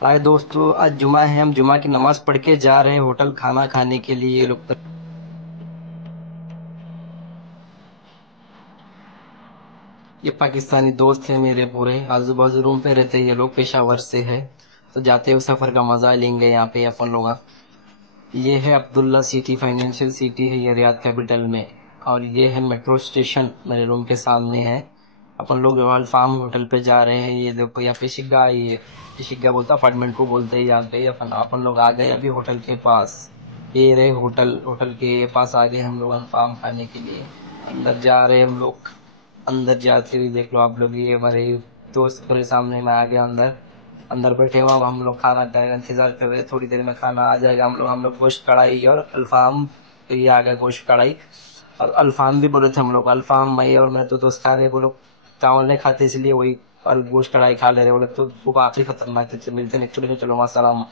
हाय दोस्तों, आज जुमा है। हम जुमा की नमाज पढ़ के जा रहे हैं होटल खाना खाने के लिए। ये लोग ये पाकिस्तानी दोस्त हैं मेरे, पूरे आजू बाजू रूम पे रहते हैं। ये लोग पेशावर से है, तो जाते हुए सफर का मजा लेंगे यहाँ पे अपन लोग। ये है अब्दुल्ला सिटी, फाइनेंशियल सिटी है ये रियाद कैपिटल में। और ये है मेट्रो स्टेशन, मेरे रूम के सामने है। अपन लोग रॉयल फार्म होटल पे जा रहे हैं। ये देखो यहाँ पे शिग्गा, ये शिग्गा बोलता अपार्टमेंट को बोलते हैं यहाँ पे। अपन अपन लोग आ गए अभी होटल के पास। ये रहे होटल, होटल के पास आ गए हम लोग फार्म खाने के लिए। अंदर जा रहे हैं हम लोग। अंदर जाते हुए देख लो आप लोग, ये हमारे दोस्त पूरे सामने में आ गया अंदर। अंदर बैठे हुआ हम लोग खाना का इंतजार कर रहे हैं। थोड़ी देर में खाना आ जाएगा। हम लोग गोश्त कढ़ाई और अल्फाम, तो ये आ गया गोश्त कढ़ाई। और अल्फाम भी बोले थे हम लोग। अल्फाम मैं और मैं तो दोस्त खा रहे, वो लोग चावल नहीं खाते इसलिए वही और गोश्त कढ़ाई खा ले रहे। वो लोग तो वो काफी खतरनाक थे। मिलते नहीं, चलो चलो, वहाँ सलाम।